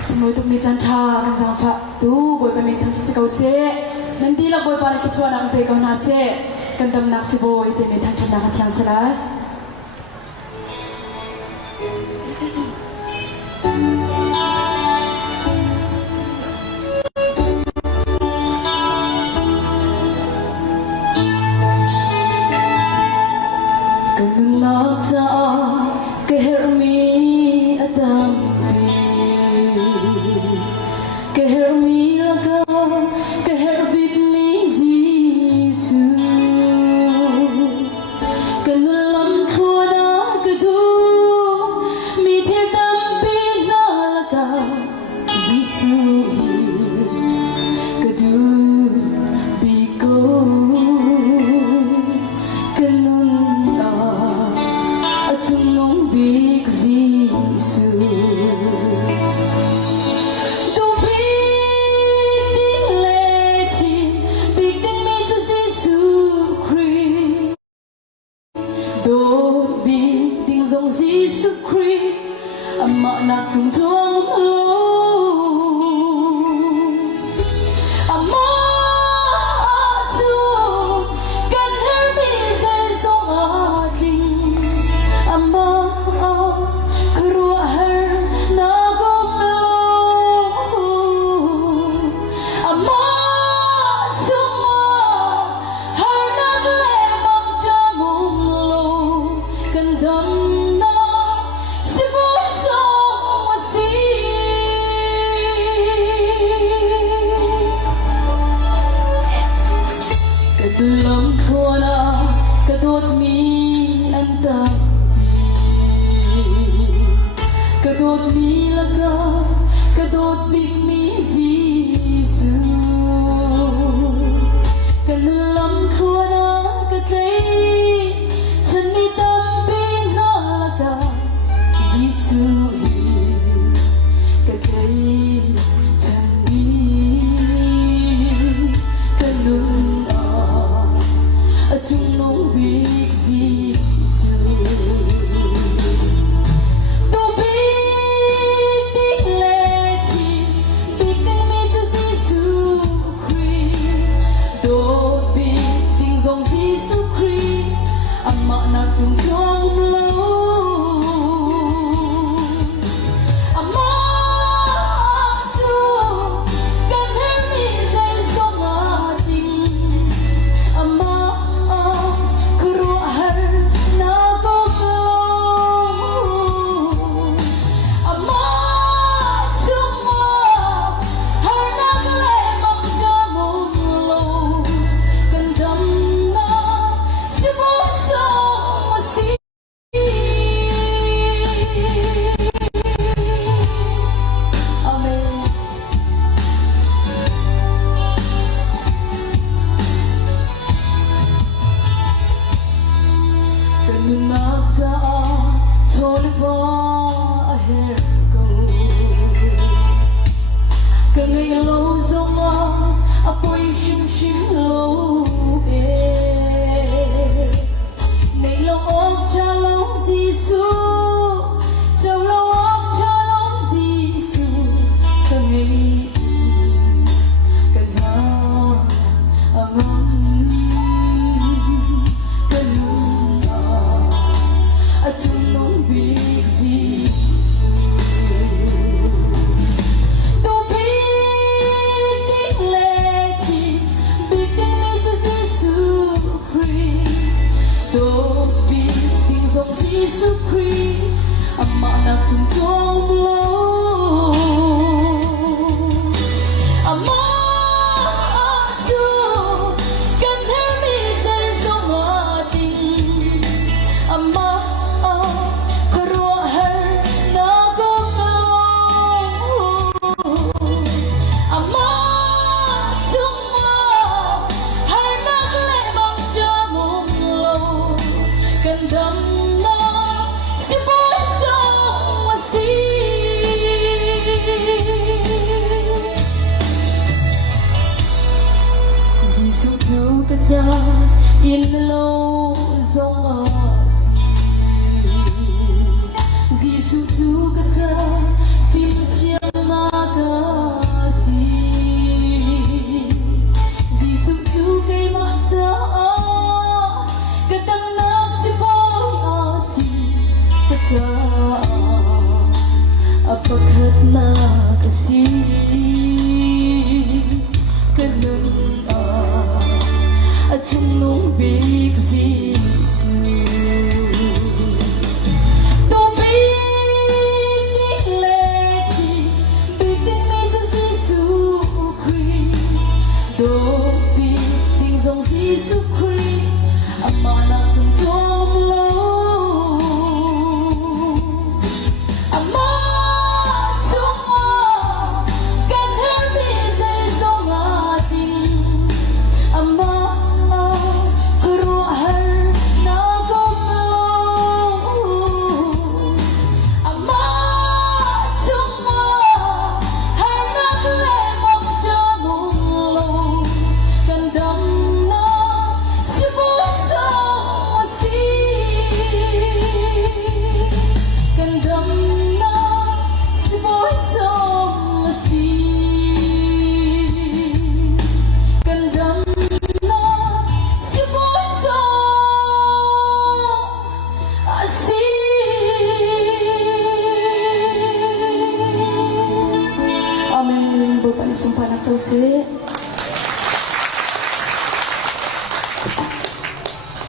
Semua itu mijan cha kan sang fa tu boy pamin thang kisi kau se nanti lah boy para kichwa nang pe kau na se kan dam nak si boy te me thang thang nak thiang sala kan nak ta ke hermi adam na kasi kanang at sumnong bigsi Jesus Christ, ama na trong trong lâu, ama trong ngõ, can hết bị dây dòng ngã tình, ama kru har na gom lâu, ama trong ngõ har na lệ mong cho mong lâu, cần đắm Amen. Buat paling sumpah nak selesai.